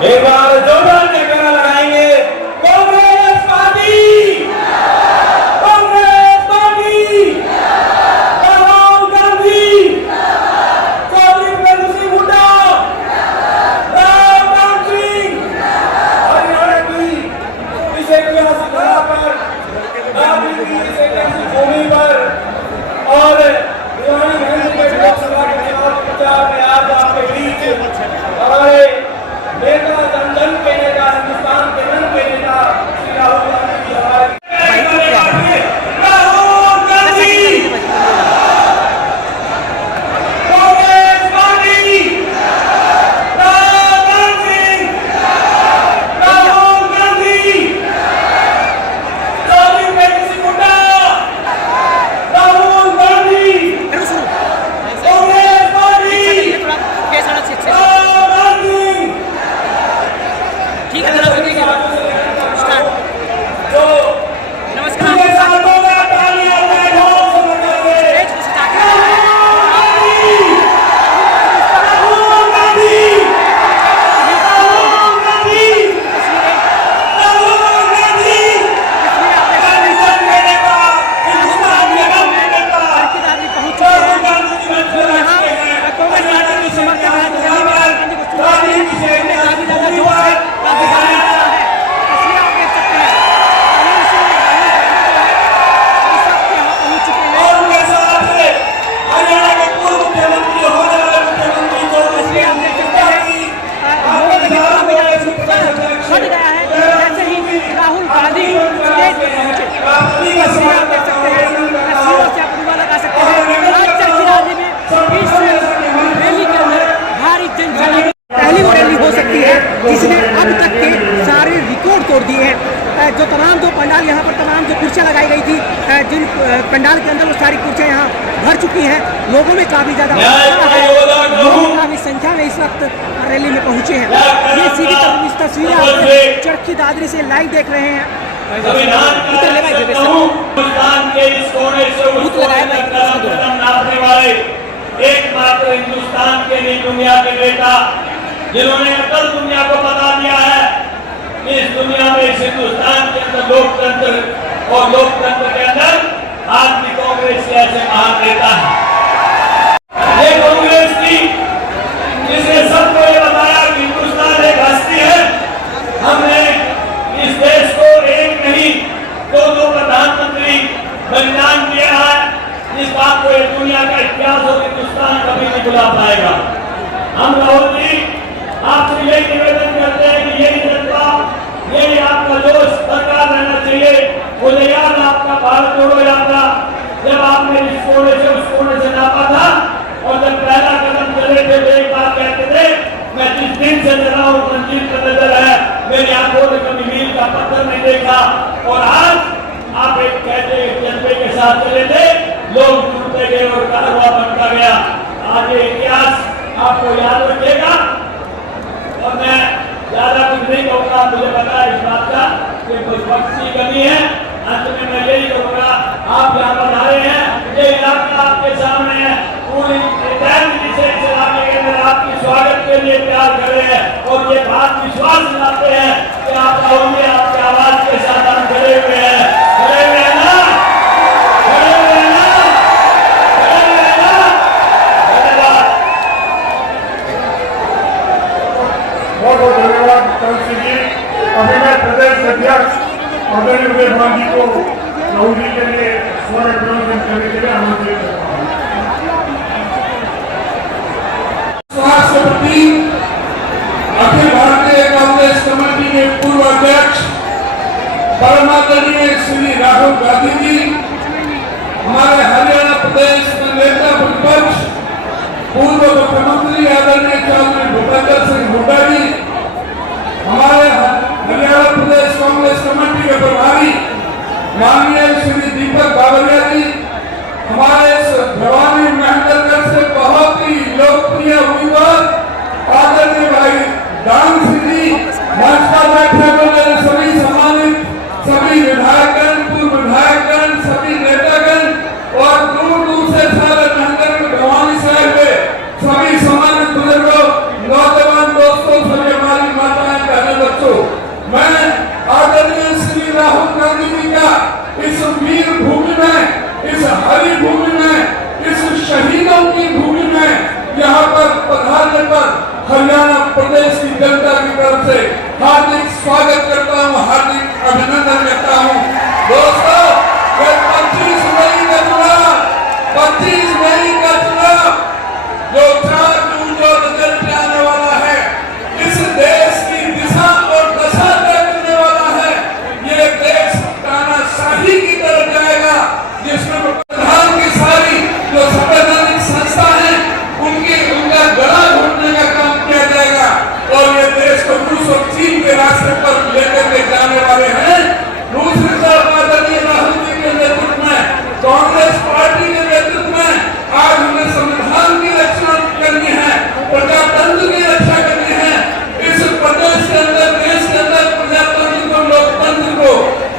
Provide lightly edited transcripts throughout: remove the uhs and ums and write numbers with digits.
एक बार जोरदार जयकारा लगाएंगे। कांग्रेस पार्टी, कांग्रेस पार्टी, राहुल गांधी, चौधरी प्रेम सिंह हुड्डा, राम सिंह, हरियाणा की इस ऐतिहासिक धरा पर, गांधी की इस ऐतिहासिक भूमि पर और भिवानी के लोकसभा के चुनाव के प्रचार में आज आपके बीच हमारे नेता जन के नेता, हिंदुस्तान के जन के नेता श्री राहुल गांधी जी हमारे राहुल गांधी, कांग्रेस पार्टी, राम सिंह, राहुल गांधी, चौधरी प्रेम सिंह हुड्डा, राहुल गांधी, कांग्रेस पार्टी, ठीक है जरा सुनिए स्टार्ट। नमस्कार जिसने अब तक के सारे रिकॉर्ड तोड़ दिए हैं। जो तमाम जो पंडाल यहाँ पर तमाम जो कुर्सियाँ लगाई गई थी, जिन पंडाल के अंदर वो सारी कुर्सियाँ यहाँ भर चुकी हैं। लोगों में काफ़ी ज़्यादा काफ़ी संख्या में इस वक्त रैली में पहुँचे हैं। ये सीधी इस तस्वीर आप चरखी दादरी से लाइव देख रहे हैं। एकमात्र हिंदुस्तान के लिए दुनिया के बेटा जिन्होंने अकल दुनिया को बता दिया है इस दुनिया में, इस हिंदुस्तान के अंदर लोकतंत्र और लोकतंत्र के अंदर आज की कांग्रेस के ऐसे महान नेता है। ये कांग्रेस थी जिसने सबको ये बताया कि हिंदुस्तान एक हस्ती है। हमने इस देश को एक नहीं दो प्रधानमंत्री बलिदान दिया है। इस बात को एक दुनिया का इतिहास और हिंदुस्तान कभी नहीं भुला पाएगा। हम राहुल जी आपसे यही निवेदन करते हैं कि यही जज्बा, यही आपका जोश सरकार रहना चाहिए। मुझे याद आपका भारत जोड़ो यात्रा जब आपने इस कोने से उस कोने से नापा था और जब पहला कदम चले थे तो एक बात कहते थे, मैं जिस दिन से चला हूँ मंजिल का नजर है, मेरी आंखों ने कभी मील का पत्थर नहीं देखा। और आज आप एक कहते जज्बे के साथ चले थे, लोग जुड़ते गए और कारवा बनता गया। आज ये इतिहास आपको याद रखेगा और मैं ज्यादा कुछ नहीं कहूँगा। मुझे पता है इस बात का कि कुछ वक्त की कमी है। अंत में मैं यही कहूँगा, आप यहाँ पर आए हैं, ये इलाका आपके सामने है, पूरी से इस इलाके के अंदर आपके स्वागत के लिए प्यार कर रहे हैं और ये बात विश्वास दिलाते हैं कि आप आओगे, आपकी आवाज के साथ हम खड़े हुए हैं। खड़े हुए हैं ना, खड़े हुए हैं ना, खड़े हुए हैं ना। धन्यवाद, बहुत बहुत धन्यवाद कांसी जी। अभी मैं प्रदेश अध्यक्ष आदरणीय उदय भान जी को राहुल जी के लिए स्वर्ण अभिनंदन करने के लिए आमंत्रित करता हूँ। राष्ट्रपति अखिल भारतीय कांग्रेस कमेटी के पूर्व अध्यक्ष भवानी महेंद्रगढ़ से बहुत ही लोकप्रिय उम्मीदवार आदरणीय भाई दान सिंह जी मंच पर बैठे हुए सभी सम्मानित सभी विधायकगण, पूर्व विधायकगण, सभी नेतागण और दूर दूर से सारे महेंद्रगढ़ भवानी से आए हुए सभी सम्मानित बुजुर्गों, नौजवान दोस्तों, सभी हमारी माताएं, बहनें, बच्चों, मैं आदरणीय श्री राहुल गांधी जी का इस वीर भूमि में, इस हरी भूमि में, इस शहीदों की भूमि में यहाँ पर पधारने पर हरियाणा प्रदेश की जनता की तरफ से हार्दिक स्वागत करता हूँ, हार्दिक अभिनंदन करता हूँ। दोस्तों, 25 मई का चुनाव, 25 मई का चुनाव जो 4 जून को रिजल्ट आने वाला है, इस देश की दिशा और दशा तय करने वाला है। ये देश तानाशाही की तरफ जाएगा, जिसमें प्रधान की सारी जो संवैधानिक संस्था है उनका गला घोटने का काम किया जाएगा और ये देश को रूस और चीन के रास्ते पर लेकर के जाने वाले हैं। दूसरी तरफ आदरणीय राहुल जी के नेतृत्व में, कांग्रेस पार्टी के नेतृत्व में आज हमें संविधान की रक्षा करनी है, प्रजातंत्र की रक्षा करनी है। इस प्रदेश के अंदर, देश के अंदर प्रजातंत्र को, लोकतंत्र को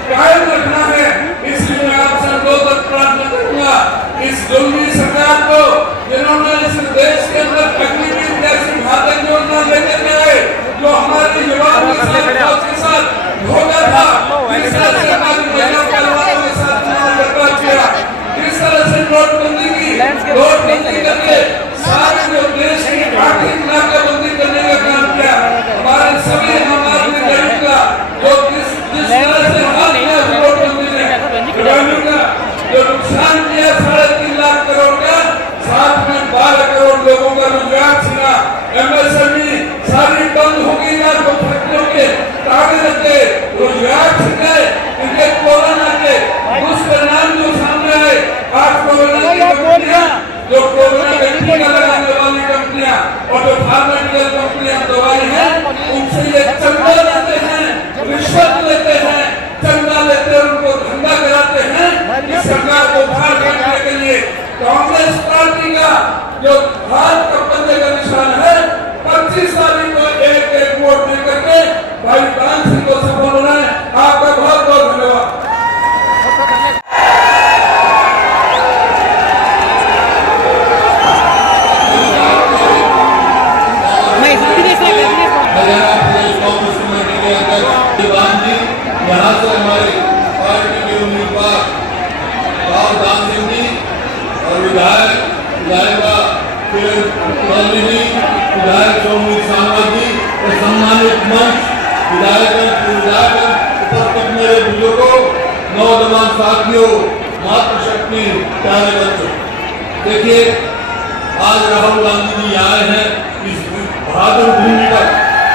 कायम रखना है। इसलिए मैं आपसे अनुरोध प्रार्थना करूंगा, इस जुल्मी सरकार को जिन्होंने इस देश के अंदर अग्निवीर जैसी घातक योजना लेकर के आए, जो हमारे युवाओं के साथ धोखा था, जिस तरह से हमारी महिला परिवारों के साथ धोखा किया, जिस तरह से नोटबंदी करके सारे जो देश की आर्थिक नाकाबंदी करने का काम किया, हमारे सभी आम आदमी गरीब का जो जिस तरह से नोटबंदी ने जो नुकसान किया 3.5 लाख करोड़ का, साथ में 12 करोड़ लोगों का रोजगार छीना, एमएसएमई सारी बंद हो गई, लाखों फैक्ट्रियों के ताले लगे, रोजगार छीने, इनके कोरोना के दुष्परिणाम जो सामने आए। आज कोरोना की कंपनियां, जो कोरोना का टीका लगाने वाली कंपनियां और जो फार्मास्यूटिकल कंपनियां दवाई हैं, उनसे ये चंदा लेते हैं, रिश्वत लेते हैं, चंदा लेते हैं, उनको धंधा कराते हैं इस सरकार को बाहर करने के लिए। कांग्रेस पार्टी का जो हाथ का पंजे का निशान है, 25 तारीख को एक वोट दे करके भाई दान सिंह को सफल होना है। आपका बहुत बहुत धन्यवाद। यहाँ से हमारे पार्टी के उम्मीदवार राहुल गांधी जी और विधायिका किरण जी, विधायक सौमित सांगा जी और सम्मानित मंच विधायक उपस्थित मेरे बुजुर्गों, नौजवान साथियों, मातृशक्ति, प्यारे बच्चों, देखिए आज राहुल गांधी जी आए हैं इस बहादुर भूमि पर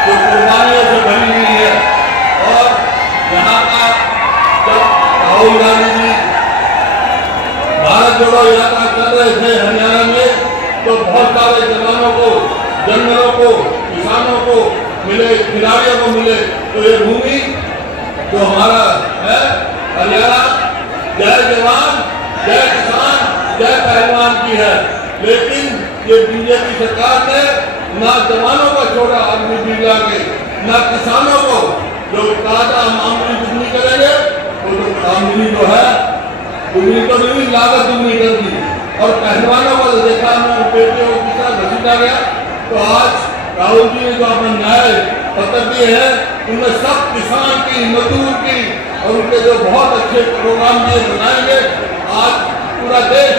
जो कुर्बानियों से भरी हुई है। और यहाँ का जब राहुल गांधी जी भारत जोड़ो यात्रा कर रहे थे हरियाणा में, तो बहुत सारे जवानों को, जनरलों को, किसानों को मिले, खिलाड़ियों को मिले। तो ये भूमि जो हमारा है हरियाणा, जय जवान, जय किसान, जय पहलवान की है। लेकिन ये बीजेपी सरकार ने ना जवानों का छोड़ा आदमी बिगड़ा के, ना किसानों को जो कहा था हम आमदनी दुगनी करेंगे, वो तो आमदनी जो है दुगनी तो नहीं, लागत दुगनी कर दी। और पहलवानों को देखा हमने पेटियों को किस तरह घसीटा गया। तो आज राहुल जी ने जो अपना न्याय पत्र दिए हैं, उनमें सब किसान की, मजदूर की और उनके जो बहुत अच्छे प्रोग्राम दिए बनाएंगे। आज पूरा देश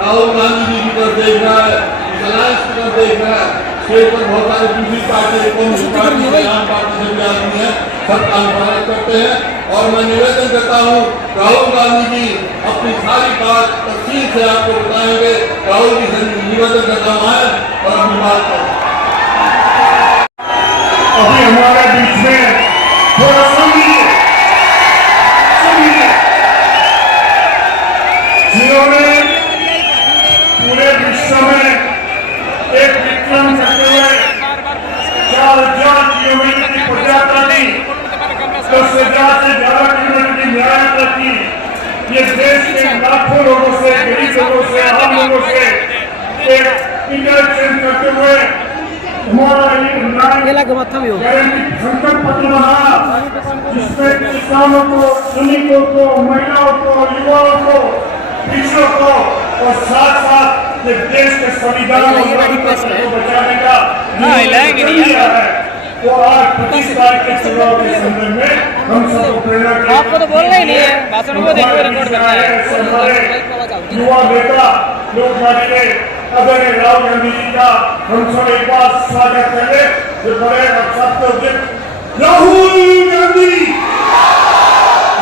राहुल गांधी जी की तरफ देख रहा है, अलायंस की तरफ देख रहा है। स्टेट पर बहुत सारे दूसरी पार्टी, कम्युनिस्ट पार्टी, आम पार्टी से भी आदमी है, सब कामकाज करते हैं। और मैं निवेदन करता हूँ, राहुल गांधी जी अपनी सारी बात तफसील से आपको बताएंगे। राहुल जी से निवेदन करता हूँ और अपनी बात करें। अभी हमारे बीच में थोड़ा सुनिए, जिन्होंने पूरे विश्व में एक विक्रम करते हुए 4,000 किलोमीटर की पदयात्रा की, 10,000 से ज्यादा किलोमीटर की न्याय यात्रा की। ये देश के लाखों लोगों से, गरीब लोगों से, आम लोगों के इंटरचेंज करते हुए हमारा ये लग मत हम यो गारंटी संकट पत्र बना, जिसमें किसानों को, श्रमिकों को, महिलाओं को, युवाओं को, पिछड़ों को और साथ साथ ये देश के संविधान और लोकतंत्र को बचाने का है। तो आज 25 तारीख के चुनाव के संदर्भ में हम सबको प्रेरणा के आपको तो बोलना ही नहीं है, भाषण को देखो रिकॉर्ड करना है। हमारे युवा नेता लोकवादी के आदरणीय राहुल गांधी जी का हम सब एक बार स्वागत करें। जो बड़े सबसे राहुल गांधी,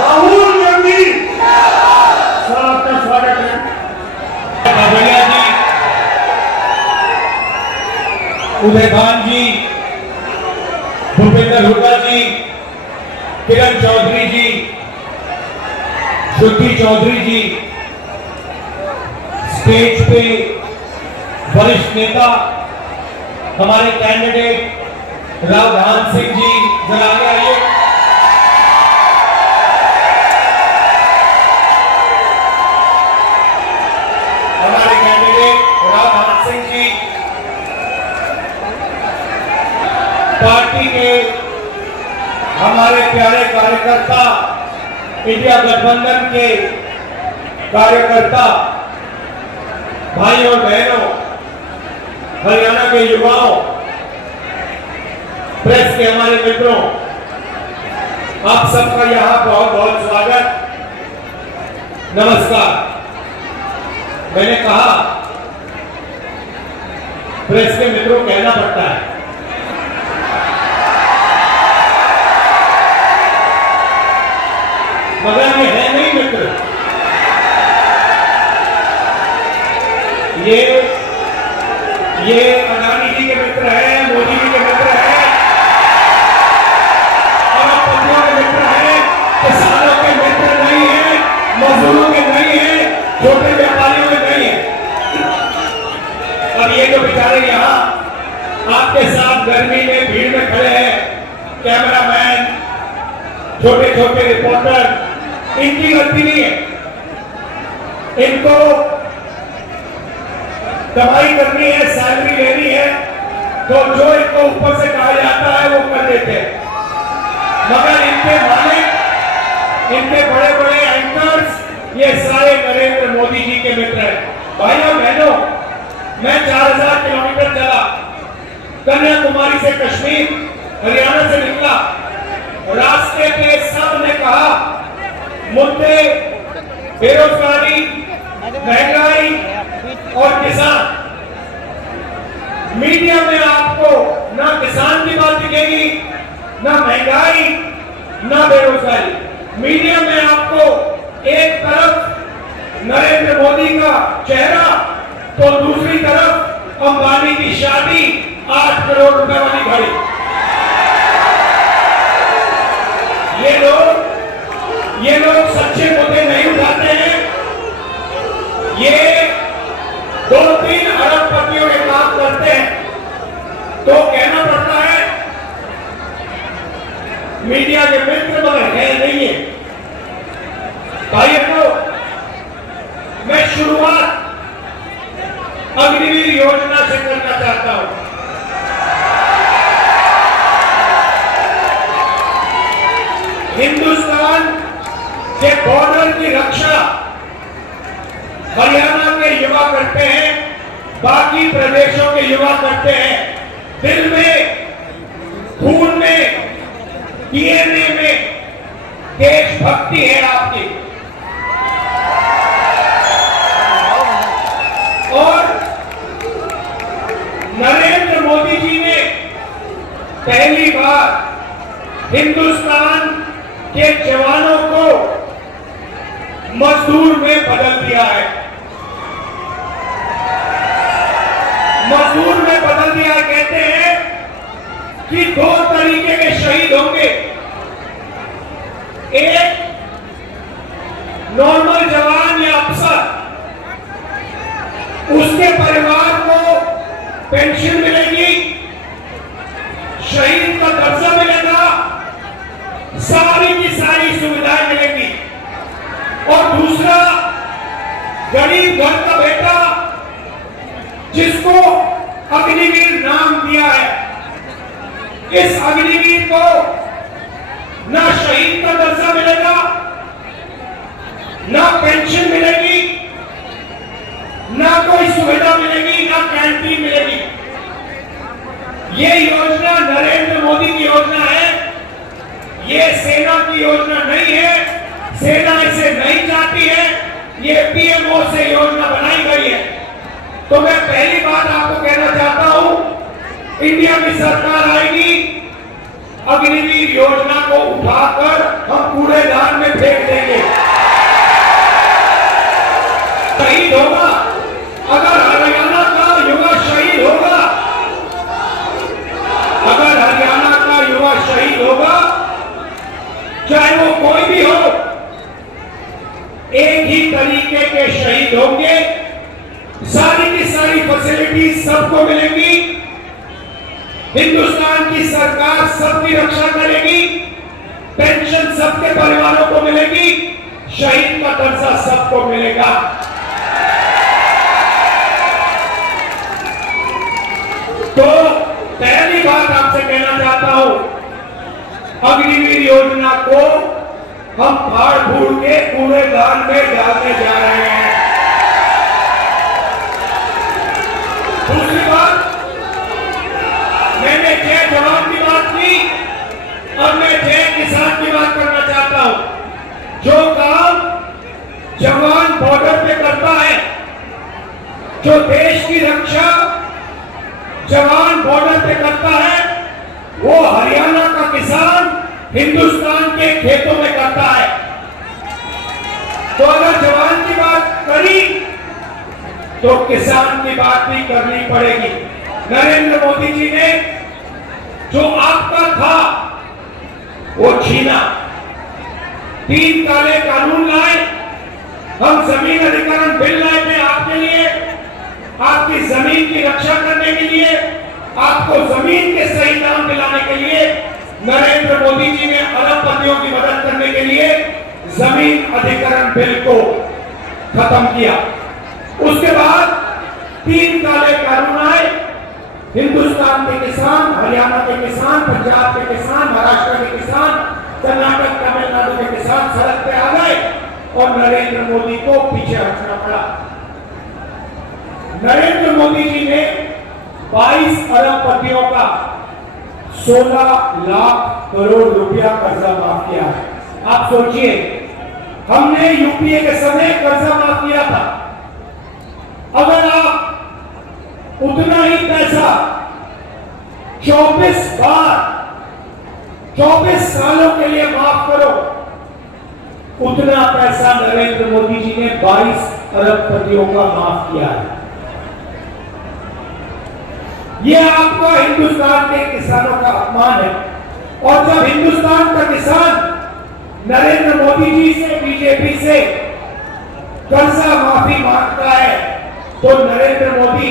राहुल गांधी सर आपका स्वागत है। बाबरिया जी, उदय खान जी, भूपेंद्र हुड्डा जी, किरण चौधरी जी, श्रुति चौधरी जी, स्टेज पे वरिष्ठ नेता हमारे कैंडिडेट राव धान सिंह जी, जरा आगे आइए। हमारे कैंडिडेट राव धान सिंह जी, पार्टी के हमारे प्यारे कार्यकर्ता, इंडिया गठबंधन के कार्यकर्ता भाइयों और बहनों, हरियाणा के युवाओं, प्रेस के हमारे मित्रों, आप सबका यहां बहुत बहुत स्वागत, नमस्कार। मैंने कहा प्रेस के मित्रों कहना पड़ता है, मगर ये है नहीं मित्र। ये अडानी जी के मित्र हैं, मोदी जी के मित्र हैं, अरबपतियों के मित्र हैं, किसानों के मित्र नहीं है, मजदूरों के नहीं है, छोटे व्यापारियों के नहीं है। अब ये जो बेचारे यहाँ आपके साथ गर्मी में भीड़ में खड़े हैं, कैमरामैन, छोटे छोटे रिपोर्टर, इनकी गलती नहीं है। इनको कमाई करनी है, सैलरी लेनी है, तो जो इनको ऊपर से कहा जाता है वो कर देते हैं। मगर इनके मालिक, इनके बड़े बड़े एंकर्स, ये सारे नरेंद्र मोदी जी के मित्र हैं। भाइयों बहनों, मैं 4000 किलोमीटर चला, कन्याकुमारी से कश्मीर, हरियाणा से निकला। रास्ते पे सब ने कहा मुद्दे बेरोजगारी, महंगाई और किसान। मीडिया में आपको ना किसान की बात दिखेगी, ना महंगाई, ना बेरोजगारी। मीडिया में आपको एक तरफ नरेंद्र मोदी का चेहरा, तो दूसरी तरफ अंबानी की शादी, 8 करोड़ रुपए वाली गाड़ी। ये लोग सच्चे मुद्दे नहीं उठाते हैं। ये 2-3 अरबपतियों के काम करते हैं, तो कहना पड़ता है मीडिया के मित्र, मगर है नहीं है। भाइयों, मैं शुरुआत अग्निवीर योजना से करना चाहता हूं। हिंदुस्तान के बॉर्डर की रक्षा हरियाणा के युवा करते हैं, बाकी प्रदेशों के युवा करते हैं। दिल में, खून में, डीएनए में देशभक्ति है आपकी। और नरेंद्र मोदी जी ने पहली बार हिंदुस्तान के जवानों को मजदूर में बदल दिया है। मजदूर में बदल दिया। कहते हैं कि 2 तरीके के शहीद होंगे, एक नॉर्मल जवान या अफसर, उसके परिवार को पेंशन मिलेगी, शहीद का दर्जा मिलेगा, सारी की सारी सुविधाएं मिलेंगी। और दूसरा, गरीब घर का बेटा जिसको अग्निवीर नाम दिया है, इस अग्निवीर को ना शहीद का दर्जा मिलेगा, ना पेंशन मिलेगी, ना कोई सुविधा मिलेगी, ना कैंटीन मिलेगी। ये योजना नरेंद्र मोदी की योजना है, ये सेना की योजना नहीं है, सेना इसे नहीं चाहती है, ये पीएमओ से योजना बनाई गई है। तो मैं पहली बात आपको कहना चाहता हूं, इंडिया की सरकार आएगी, अग्निवीर योजना को उठाकर हम कूड़ेदान में फेंक देंगे। शहीद होगा, अगर हरियाणा का युवा शहीद होगा, अगर हरियाणा का युवा शहीद होगा, चाहे वो कोई भी हो, एक ही तरीके के शहीद होंगे, सारी की सारी फैसिलिटी सबको मिलेंगी, हिंदुस्तान की सरकार सबकी रक्षा करेगी, पेंशन सबके परिवारों को मिलेगी, शहीद का दर्जा सबको मिलेगा। तो पहली बात आपसे कहना चाहता हूं, अग्निवीर योजना को हम फाड़ फूड़ के कूड़ेदान में डालने जा रहे हैं। दूसरी बात, मैंने जय जवान की बात की और मैं जय किसान की बात करना चाहता हूं। जो काम जवान बॉर्डर पे करता है, जो देश की रक्षा जवान बॉर्डर पे करता है, वो हरियाणा का किसान हिंदुस्तान के खेतों में करता है। तो अगर जवान की बात करी तो किसान की बात भी करनी पड़ेगी। नरेंद्र मोदी जी ने जो आपका था वो छीना, 3 काले कानून लाए, हम जमीन अधिग्रहण बिल लाए थे आपके लिए, आपकी जमीन की रक्षा करने के लिए, आपको जमीन के सही दाम दिलाने के लिए। नरेंद्र मोदी जी ने अरबपतियों की मदद करने के लिए जमीन अधिग्रहण बिल को खत्म किया। उसके बाद 3 काले कानून आए, हिंदुस्तान के किसान, हरियाणा के किसान, पंजाब के किसान, महाराष्ट्र के किसान, कर्नाटक, तमिलनाडु के किसान सड़क पे आ गए और नरेंद्र मोदी को पीछे हटना पड़ा। नरेंद्र मोदी जी ने 22 अरबपतियों का 16 लाख करोड़ रुपया कर्जा माफ किया है। आप सोचिए, हमने यूपीए के समय कर्जा माफ किया था। अगर आप उतना ही पैसा 24 बार 24 सालों के लिए माफ करो, उतना पैसा नरेंद्र मोदी जी ने 22 अरबपतियों का माफ किया है। यह आपका हिंदुस्तान के किसानों का अपमान है। और जब हिंदुस्तान का किसान नरेंद्र मोदी जी से, बीजेपी से कर्जा माफी मांगता है, तो नरेंद्र मोदी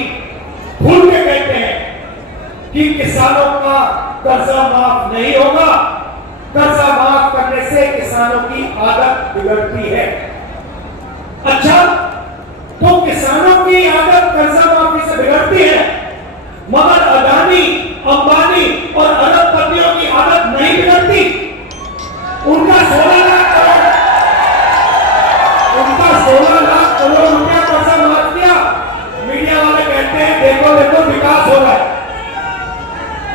खुल के कहते हैं कि किसानों का कर्जा माफ नहीं होगा, कर्जा माफ करने से किसानों की आदत बिगड़ती है। अच्छा, तो किसानों की आदत कर्जा माफी से बिगड़ती है, मगर अदानी, अंबानी और अरबपतियों की आदत नहीं बिगड़ती। उनका 16 लाख करोड़ रुपया कर्जा माफ किया। मीडिया वाले कहते हैं देखो देखो विकास हो रहा है,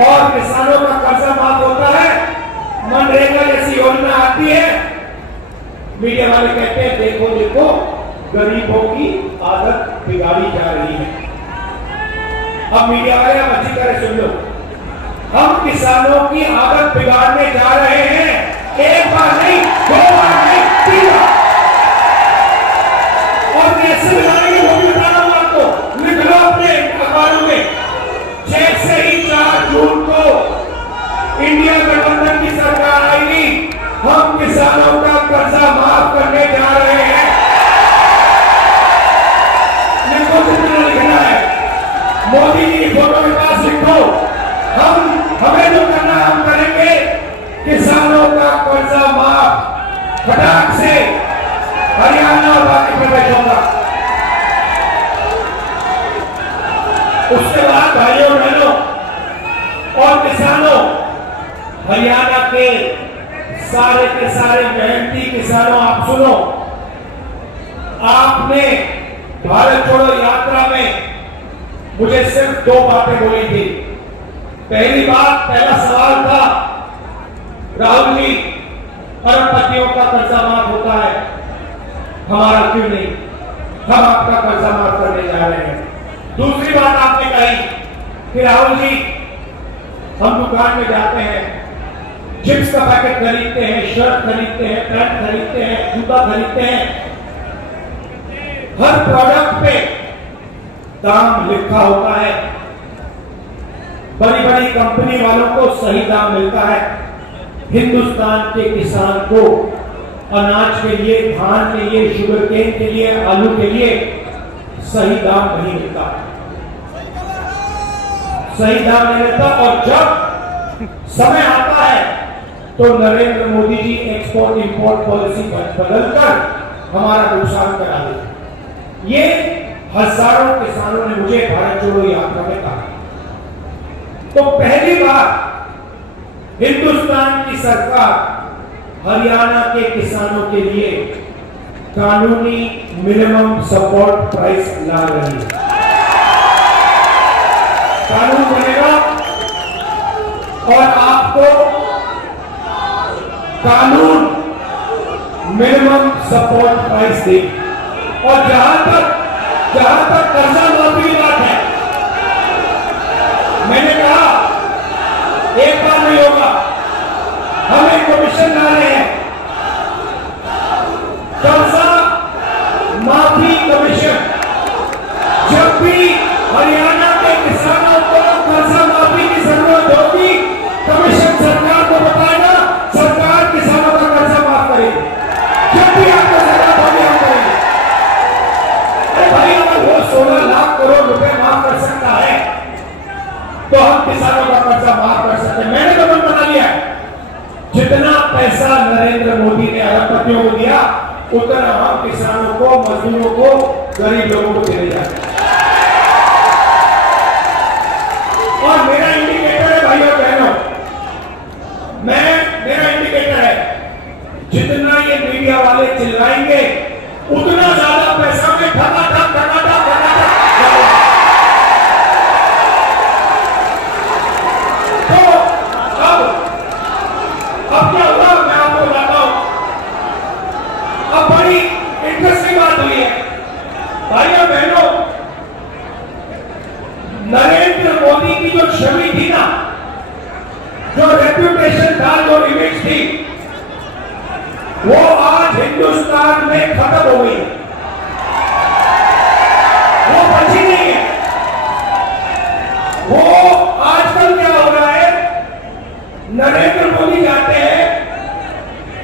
और किसानों का कर्जा माफ होता है, मनरेगा जैसी योजना आती है, मीडिया वाले कहते हैं देखो देखो गरीबों की आदत बिगाड़ी जा रही है। अब मीडिया वाले आप अच्छी तरह सुन लो, हम किसानों की आदत बिगाड़ने जा रहे हैं। एक बार नहीं, 2 बार नहीं, 3 बार। और कैसे बिगाड़ेंगे वो भी बता रहा हूं आपको। लिख लो अपने अखबारों में, जैसे ही 4 जून को इंडिया गठबंधन की सरकार आएगी, हम किसानों का कर्जा माफ करने जा रहे हैं। लिखो जितना लिखना है, मोदी जी की फोटो के पास लिखो, हमें जो करना हम करेंगे। किसानों का कर्जा माफ फटाक से हरियाणा और बाकी प्रदेशों का। उसके बाद भाइयों बहनों और किसानों, हरियाणा के सारे मेहनती किसानों, आप सुनो, आपने भारत छोड़ो यात्रा में मुझे सिर्फ 2 बातें बोली थी। पहली बात, पहला सवाल था, राहुल जी, अरबपतियों का कर्जा माफ होता है, हमारा क्यों नहीं? हम आपका कर्जा माफ करने जा रहे हैं। दूसरी बात आपने कही कि राहुल जी, हम दुकान में जाते हैं, चिप्स का पैकेट खरीदते हैं, शर्ट खरीदते हैं, पैंट खरीदते हैं, जूता खरीदते हैं, हर प्रोडक्ट पे दाम लिखा होता है, बड़ी बड़ी कंपनी वालों को सही दाम मिलता है, हिंदुस्तान के किसान को अनाज के लिए, धान के लिए, शुगर केन के लिए, आलू के लिए सही दाम नहीं मिलता, सही दाम नहीं मिलता। और जब समय आता है तो Narendra Modi ji export import policy बदलकर हमारा नुकसान करा देते। ये हजारों किसानों ने मुझे भारत जोड़ो यात्रा में कहा। तो पहली बार हिंदुस्तान की सरकार हरियाणा के किसानों के लिए कानूनी मिनिमम सपोर्ट प्राइस ला रही है। कानून बनेगा और आपको कानून मिनिमम सपोर्ट प्राइस देगी। और जहां तक कर्जा माफी की बात है, मैंने कहा एक बार नहीं होगा, हम एक कमीशन ला रहे हैं, कर्जा माफी कमीशन। जब भी हरियाणा के किसानों को कर्जा माफी की जरूरत होगी, कमीशन सरकार को बताएगा, सरकार किसानों का कर्जा माफ करेगी। जब भी आपको जरूरत होगी हम करेंगे। अरे भाई, अगर वो 16 लाख करोड़ रुपए माफ कर सकता है तो हम किसानों का कर्जा माफ कर सकते हैं। मैंने तो मन बना लिया है, जितना पैसा नरेंद्र मोदी ने अरबपतियों को दिया, उतना हम किसानों को, मजदूरों को, गरीब लोगों को देने जाते हैं। और मेरा इंडिकेटर है भाइयों बहनों, मेरा इंडिकेटर है, जितना ये मीडिया वाले चिल्लाएंगे उतना ज्यादा पैसा में ठकाठक अब क्या हुआ, मैं आपको बताता हूं। अब बड़ी इंटरेस्टिंग बात हुई है भाइयों बहनों, नरेंद्र मोदी की जो छवि थी ना, जो रेप्यूटेशन था, जो इमेज थी, वो आज हिंदुस्तान में खत्म हो गई, वो बची नहीं है। वो आजकल क्या हो रहा है, नरेंद्र मोदी जाते हैं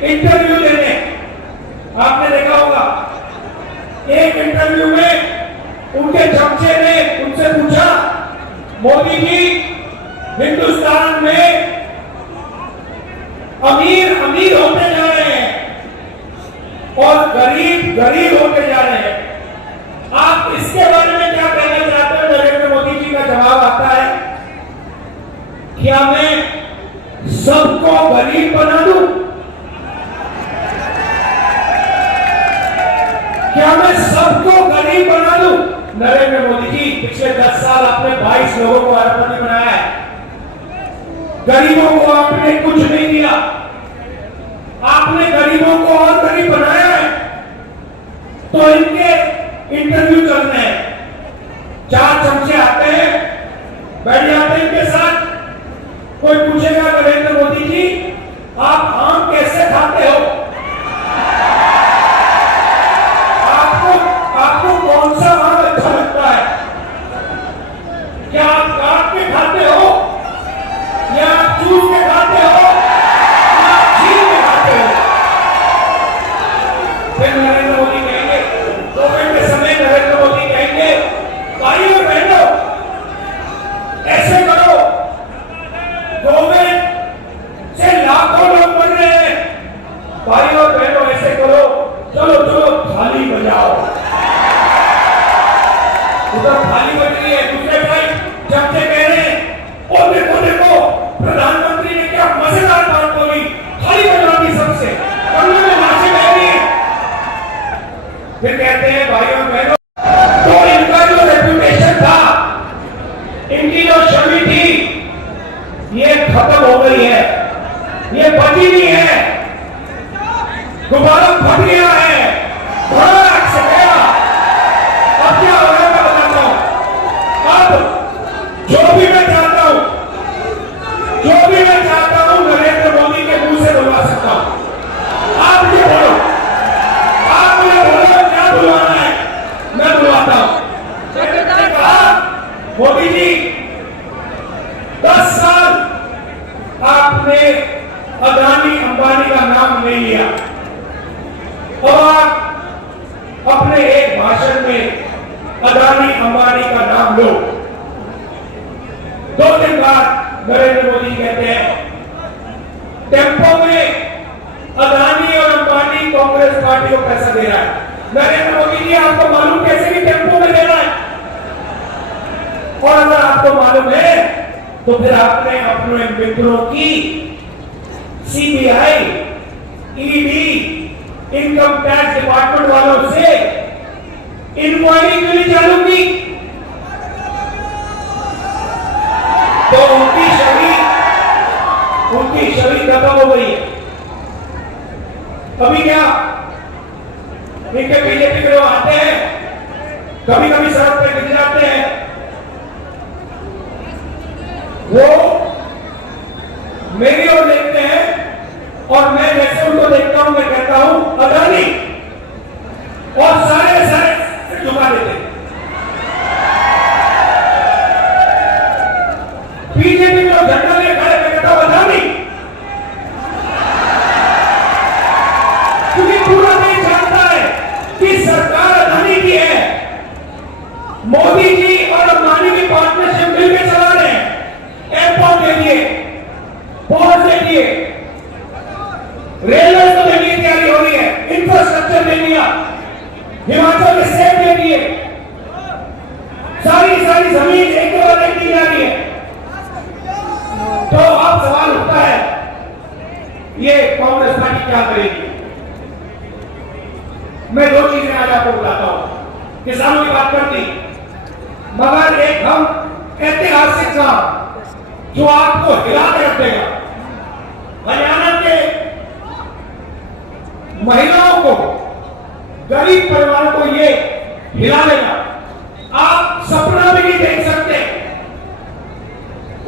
इंटरव्यू देने, आपने देखा होगा, एक इंटरव्यू में उनके चमचे ने उनसे पूछा, मोदी जी, हिंदुस्तान में अमीर होते जा रहे हैं और गरीब होते जा रहे हैं, आप इसके बारे में क्या कहना चाहते हो? नरेंद्र मोदी जी का जवाब आता है, क्या मैं सबको गरीब बना दूं? क्या मैं सबको गरीब बना दूं? नरेंद्र मोदी जी, पिछले 10 साल आपने 22 लोगों को अरबपति बनाया है, गरीबों को आपने कुछ नहीं दिया, आपने गरीबों को और गरीब बनाया है। तो इनके इंटरव्यू करने हैं, 4 चमचे आते हैं, बैठ जाते हैं इनके साथ, कोई पूछेगा नरेंद्र मोदी जी, आप आम कैसे खाते हो? आपको कौन सा आम अच्छा लगता है? क्या आप काट के खाते हो या आप चूस के खाते हो या आप छील के खाते हो? फिर नरेंद्र मोदी कहेंगे, 2 घंटे समय नरेंद्र मोदी कहेंगे, भाइयों बहनों, ऐसे करो, गवर्नमेंट से लाखों लोग मर रहे हैं, भाइयों बहनों ऐसे करो, चलो थाली बजाओ। उधर थाली बज रही है, दूसरे साइड इनकी जो छवि थी ये खत्म हो गई है, ये बची नहीं है, गुब्बारा फट गया है, बड़ा से गया। अब क्या हो रहा है मैं बताता हूं। अब जो भी मैं चाहता हूं, नरेंद्र मोदी के मुंह से बुलवा सकता हूं। आप मुझे बोलो, आप मुझे बोलो क्या बुलवाना है, मैं बुलवाता हूं। मैंने कहा मोदी जी 10 साल आपने अदानी अंबानी का नाम नहीं लिया और अपने एक भाषण में अदानी अंबानी का नाम लो। 2 दिन बाद नरेंद्र मोदी कहते हैं टेम्पो में अदानी और अंबानी कांग्रेस पार्टी को पैसा दे रहा है। नरेंद्र मोदी जी आपको मालूम कैसे कि टेम्पो में दे रहा है? और अगर आपको मालूम है तो फिर आपने अपने मित्रों की CBI, ED, income tax department वालों से इंक्वायरी क्यों नहीं चालू की? तो उनकी छवि खत्म हो गई है। कभी क्या इनके बीजेपी के लोग आते हैं, कभी कभी सड़क पे दिख जाते हैं, वो मेरी ओर देखते हैं और मैं जैसे उनको देखता हूं मैं कहता हूं अदानी, और सारे झुका देते हैं। बीजेपी को झंडा ले खड़े मैं कहता हूं अदानी, क्योंकि पूरा देश जानता है कि सरकार अदानी की है। मोदी जी और अंबानी की पार्टनरशिप मिलकर चला रहे हैं। एयरपोर्ट दे दिए, पोर्ट दे दिए, रेलवे को देने की तैयारी हो रही है, इंफ्रास्ट्रक्चर दे दिया, हिमाचल में सेब दे दिए, सारी जमीन एक के बाद एक दी जा रही है। तो अब सवाल उठता है ये कांग्रेस पार्टी क्या करेगी? मैं 2 चीजें आज आपको बताता हूं। किसानों की बात करती, मगर एक हम ऐतिहासिक काम जो आपको हिला के रख देगा। हरियाणा के महिलाओं को, गरीब परिवारों को ये हिला देगा। आप सपना भी नहीं देख सकते।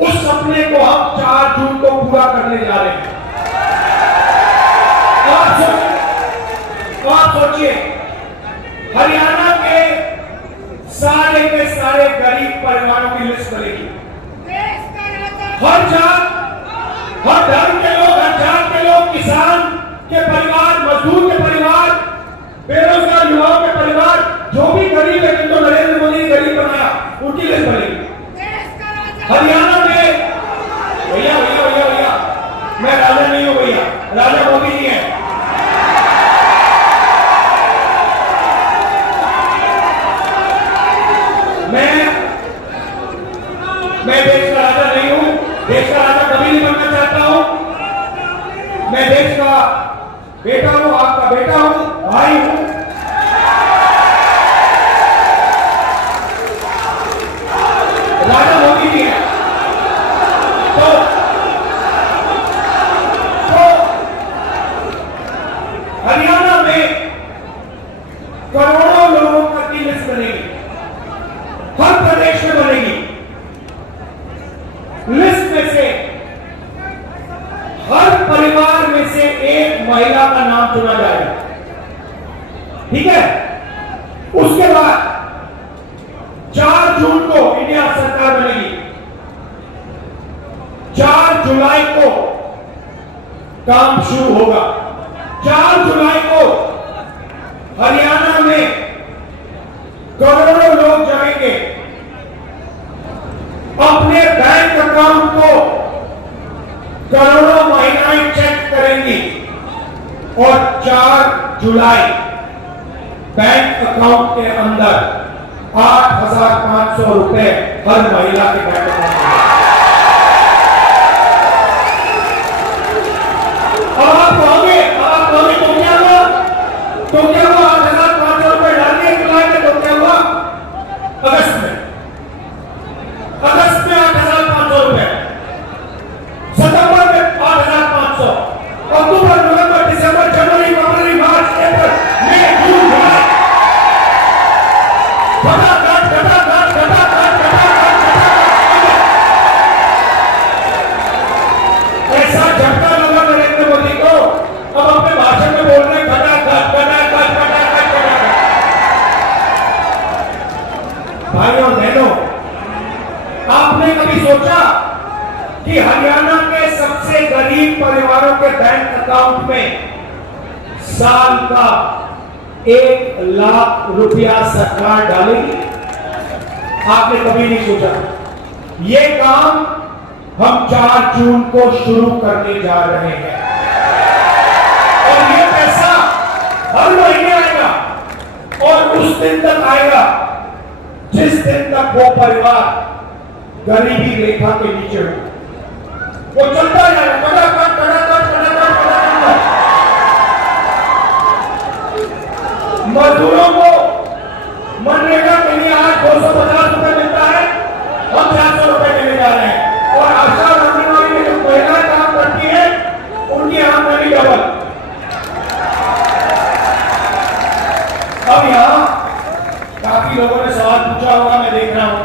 उस सपने को हम 4 जून को पूरा करने जा रहे हैं। आप सोचिए हरियाणा के सारे गरीब परिवारों की लिस्ट बनेगी। हर धर्म के लोग, हर जात के लोग, किसान के परिवार, मजदूर के परिवार, बेरोजगार युवाओं के परिवार, जो भी गरीब है जिनको नरेंद्र मोदी ने गरीब बनाया, उनकी लिस्ट बनेगी हरियाणा में। भैया मैं राजा नहीं हूं भैया, राजा मोदी जी हैं। मैं देश का राजा नहीं हूं, देश का राजा कभी नहीं बनना चाहता हूं। मैं देश का बेटा हूं, आपका बेटा हूं, भाई हूं। राजा मोदी जी हैं। तो हरियाणा में करोड़ों लोगों की लिस्ट बनेगी, हर प्रदेश में बनेगी। लिस्ट में से हर परिवार में से एक महिला का नाम चुना जाएगा, ठीक है? उसके बाद 4 जून को इंडिया सरकार बनेगी। 4 जुलाई को काम शुरू होगा। 4 जुलाई को हरियाणा में करोड़ों लोग जमेंगे, अपने बैंक अकाउंट को करोड़ों महिलाएं चेक करेंगी और 4 जुलाई बैंक अकाउंट के अंदर 8,500 रुपए हर महिला के बैंक अकाउंट में। अब आप कहोगे तो क्या हुआ? 8,500 रुपए डाल दिए जुलाई में, तो क्या हुआ? अगस्त आपने कभी सोचा कि हरियाणा के सबसे गरीब परिवारों के बैंक अकाउंट में साल का 1 लाख रुपया सरकार डालेगी? आपने कभी नहीं सोचा। ये काम हम 4 जून को शुरू करने जा रहे हैं और ये पैसा हर महीने आएगा और उस दिन तक आएगा जिस दिन तक वो परिवार गरीबी रेखा के नीचे हो। वो चलता जाएगा फटाफट फटाफट फटाफट फटाफट। मजदूरों को मनरेगा के लिए आज 250 रुपए मिलता है, हम 400 रुपए देने जा रहे हैं और आशा आंगनबाड़ी में जो महिलाएं काम करती है उनकी आमदनी डबल। अब यहां काफी लोगों ने सवाल पूछा होगा, मैं देख रहा हूं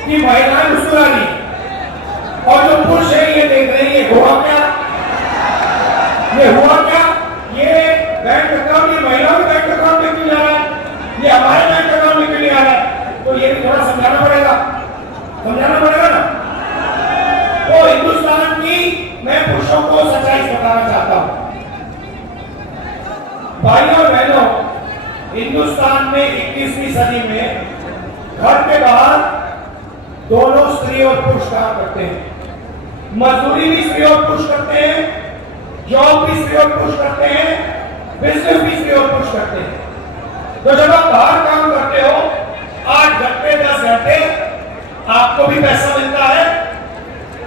कि महिलाएं मुस्कुरा रही और जो पुरुष है ये देख रहे हैं, ये हुआ क्या? ये हुआ क्या? ये बैंक अकाउंट ये महिलाओं के बैंक अकाउंट में क्यों जा रहा है? ये हमारे बैंक अकाउंट में क्यों नहीं आ रहा है? तो ये भी थोड़ा समझाना पड़ेगा ना। तो हिंदुस्तान की मैं पुरुषों को सच्चाई बताना चाहता हूं। भाइयों और बहनों, हिंदुस्तान में 21वीं सदी में घर के बाहर दोनों स्त्री और पुरुष काम करते हैं। मजदूरी भी स्त्री और पुरुष करते हैं, जॉब भी स्त्री और पुरुष करते हैं, बिजनेस भी स्त्री और पुरुष करते हैं। तो जब आप बाहर काम करते हो 8 घंटे 10 घंटे, आपको भी पैसा मिलता है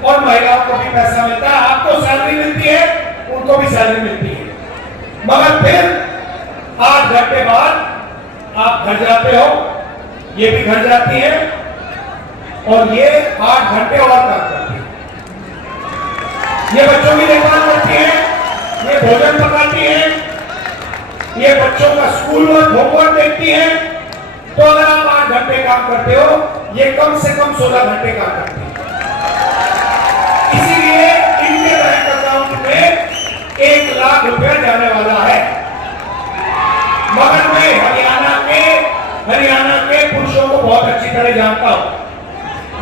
और महिलाओं को भी पैसा मिलता है। आपको सैलरी मिलती है, उनको भी सैलरी मिलती है, मगर फिर 8 घंटे बाद आप घर जाते हो, ये भी घर जाती है और ये 8 घंटे और काम करती है। ये बच्चों की देखभाल करती है, ये भोजन पकाती है, ये बच्चों का स्कूल वर्क होमवर्क देखती है। तो अगर आप 8 घंटे काम करते हो, ये कम से कम 16 घंटे काम करते हैं। इसीलिए इनके बैंक अकाउंट में 1 लाख रुपया जाने वाला है। मगर मैं हरियाणा के पुरुषों को बहुत अच्छी तरह जानता हूं।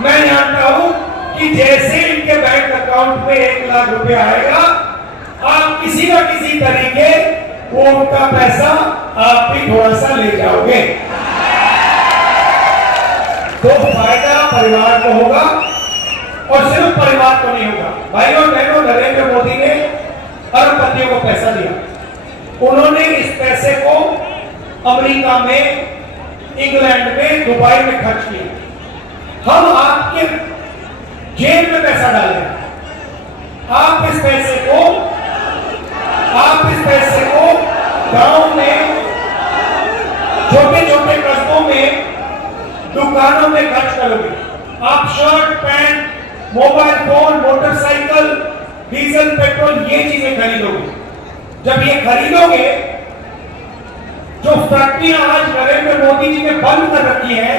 मैं जानता हूं कि जैसे इनके बैंक अकाउंट में 1 लाख रुपया आएगा, आप किसी न किसी तरीके वो उनका पैसा आप भी थोड़ा सा ले जाओगे, तो फायदा परिवार को होगा और सिर्फ परिवार को नहीं होगा। भाइयों और बहनों, नरेंद्र मोदी ने अरबपतियों को पैसा दिया। उन्होंने इस पैसे को अमेरिका में, इंग्लैंड में, दुबई में खर्च किया। हम आपके जेब में पैसा डालें। आप इस पैसे को गांव में, छोटे छोटे कस्बों में, दुकानों में खर्च करोगे। आप shirt, pant, mobile phone, motorcycle, diesel, petrol, ये चीजें खरीदोगे। जब ये खरीदोगे, जो फैक्ट्रियां आज नरेंद्र मोदी जी ने बंद कर रखी है,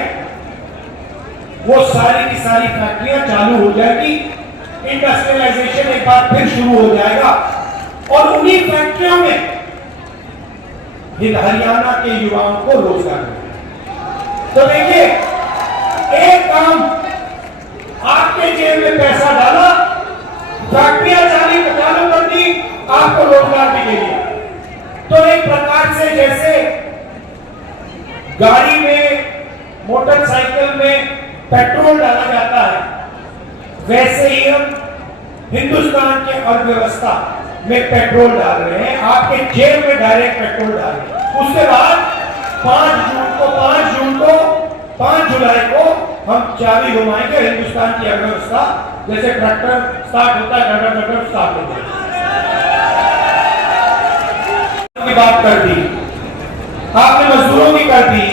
वो सारी की सारी फैक्ट्रियां चालू हो जाएगी। इंडस्ट्रियलाइजेशन एक बार फिर शुरू हो जाएगा और उन्हीं फैक्ट्रियों में हरियाणा के युवाओं को रोजगार मिलेगा। तो देखिए, एक काम, आपके जेब में पैसा डाला, फैक्ट्रियां चालू कर दी, आपको रोजगार भी दे दिया। तो एक प्रकार से जैसे गाड़ी में, मोटरसाइकिल में पेट्रोल डाला जाता है, वैसे ही हम हिंदुस्तान के अर्थव्यवस्था में पेट्रोल डाल रहे हैं। आपके जेब में डायरेक्ट पेट्रोल डाल रहे हैं। उसके बाद 5 जुलाई को हम चाबी घुमाएंगे हिंदुस्तान की अर्थव्यवस्था, जैसे ट्रैक्टर स्टार्ट होता है, ट्रैक्टर स्टार्ट होता है। की बात कर दी, आपने मजदूरों की कर दी,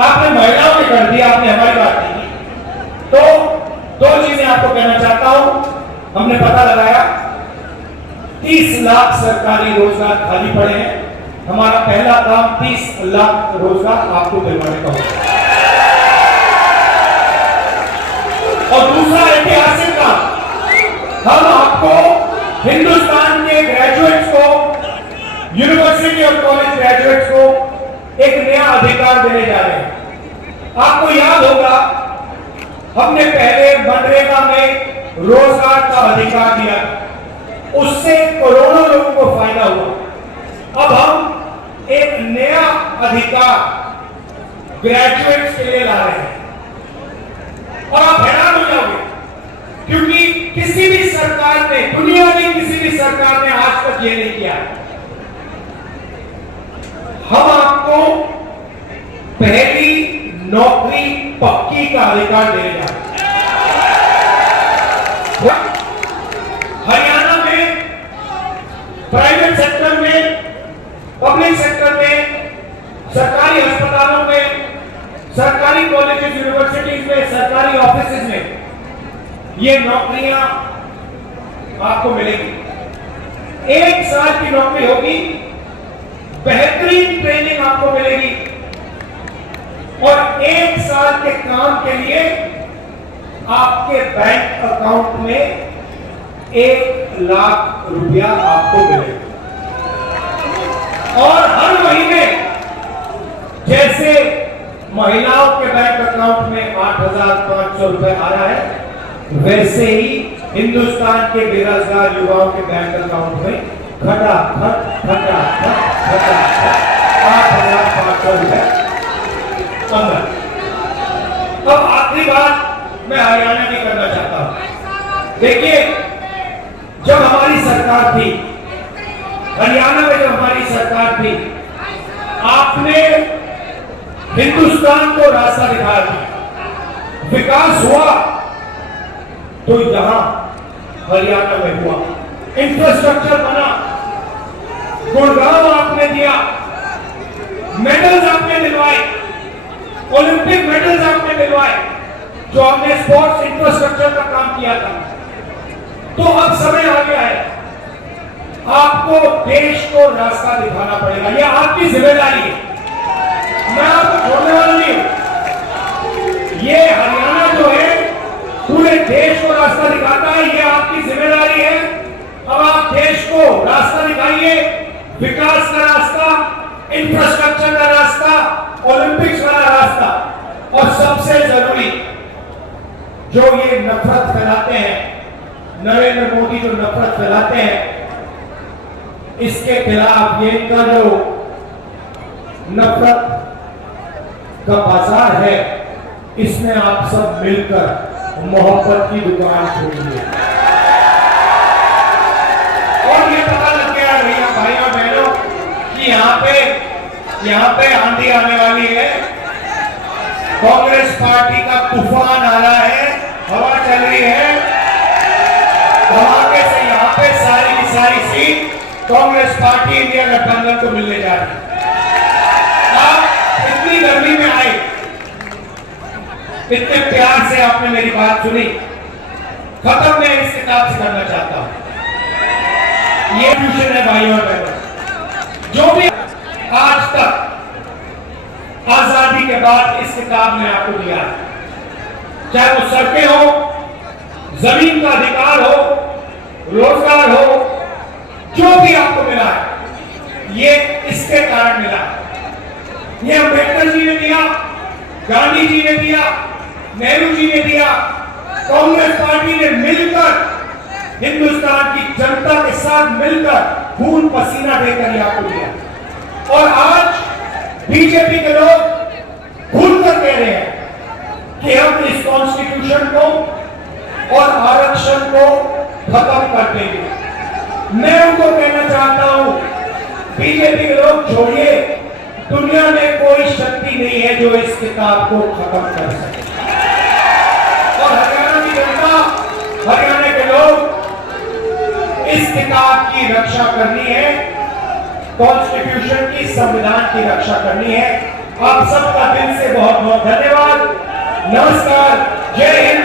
आपने महिलाओं की कर दी, आपने हमारी बात की। तो 2 चीजें आपको कहना चाहता हूं। हमने पता लगाया 30 लाख सरकारी रोजगार खाली पड़े हैं। हमारा पहला काम 30 लाख रोजगार आपको दिलवाने का होगा। और दूसरा ऐतिहासिक काम, हम आपको हिंदुस्तान के ग्रेजुएट्स को, यूनिवर्सिटी और कॉलेज ग्रेजुएट्स को एक नया अधिकार देने जा रहे हैं। आपको याद होगा हमने पहले मनरेगा में रोजगार का अधिकार दिया, उससे करोड़ों लोगों को फायदा हुआ। अब हम एक नया अधिकार ग्रेजुएट्स के लिए ला रहे हैं और आप हैरान हो जाओगे, क्योंकि किसी भी सरकार ने, दुनिया में किसी भी सरकार ने आज तक ये नहीं किया। हम आपको पहली नौकरी पक्की का अधिकार देने जा रहे हैं। हरियाणा में प्राइवेट सेक्टर में, पब्लिक सेक्टर में, सरकारी अस्पतालों में, सरकारी कॉलेजेस, यूनिवर्सिटीज में, सरकारी ऑफिसेज में ये नौकरियां आपको मिलेगी। 1 साल की नौकरी होगी, बेहतरीन ट्रेनिंग आपको मिलेगी और 1 साल के काम के लिए आपके बैंक अकाउंट में 1 लाख रुपया आपको मिलेगा। और हर महीने जैसे महिलाओं के बैंक अकाउंट में 8,500 रुपए आ रहा है, वैसे ही हिंदुस्तान के बेरोजगार युवाओं के बैंक अकाउंट में खटाखट 8,500 रुपए अंदर। अब आखिरी बात मैं हरियाणा की करना चाहता हूं। देखिए, जब हमारी सरकार थी, हरियाणा में जब हमारी सरकार थी, आपने हिंदुस्तान को रास्ता दिखाया था, विकास हुआ तो यहां हरियाणा में हुआ, इंफ्रास्ट्रक्चर बना, गुड़गांव आपने दिया, मेडल्स आपने दिलवाए, ओलंपिक मेडल्स आपने दिलवाए, जो हमने स्पोर्ट्स इंफ्रास्ट्रक्चर का काम किया था। तो अब समय आ गया है, आपको देश को रास्ता दिखाना पड़ेगा, यह आपकी जिम्मेदारी है। मैं आपको छोड़ने वाला नहीं हूं। ये हरियाणा जो है पूरे देश को रास्ता दिखाता है, ये आपकी जिम्मेदारी है। अब आप देश को रास्ता दिखाइए, विकास का रास्ता, इंफ्रास्ट्रक्चर का रास्ता, ओलंपिक्स का रास्ता, और सबसे जरूरी जो ये नफरत फैलाते हैं, नरेंद्र मोदी जो नफरत फैलाते हैं, इसके खिलाफ ये इनका जो नफरत का बाजार है, इसमें आप सब मिलकर मोहब्बत की दुकान खोलिए। और ये पता लग गया भैया, भाइयों बहनों, कि यहाँ पे आंधी आने वाली है, कांग्रेस पार्टी का तूफान आ रहा है, हवा चल रही है, धमाके से यहाँ पे सारी की सारी सीट कांग्रेस पार्टी इंडिया गठबंधन को मिलने जा रही है। आप इतनी गर्मी में आए, इतने प्यार से आपने मेरी बात सुनी, खत्म मैं इस किताब से करना चाहता हूं। ये विषय है भाइयों और बहनों, जो भी आज तक आजादी के बाद इस किताब ने आपको दिया है, चाहे वो सड़कें हो, जमीन का अधिकार हो, रोजगार हो, जो भी आपको मिला है, ये इसके कारण मिला है। ये अम्बेडकर जी ने दिया, गांधी जी ने दिया, नेहरू जी ने दिया, कांग्रेस पार्टी ने मिलकर, हिंदुस्तान की जनता के साथ मिलकर खून पसीना देकर ये आपको दिया। और आज बीजेपी के लोग भूलकर कह रहे हैं कि हम इस कॉन्स्टिट्यूशन को और आरक्षण को खत्म कर देंगे। मैं उनको कहना चाहता हूं, बीजेपी के लोग छोड़िए, दुनिया में कोई शक्ति नहीं है जो इस किताब को खत्म कर सके। और हरियाणा की जनता, हरियाणा के लोग इस किताब की रक्षा करनी है, कॉन्स्टिट्यूशन की, संविधान की रक्षा करनी है। आप सबका दिल से बहुत बहुत धन्यवाद। नमस्कार, जय हिंद।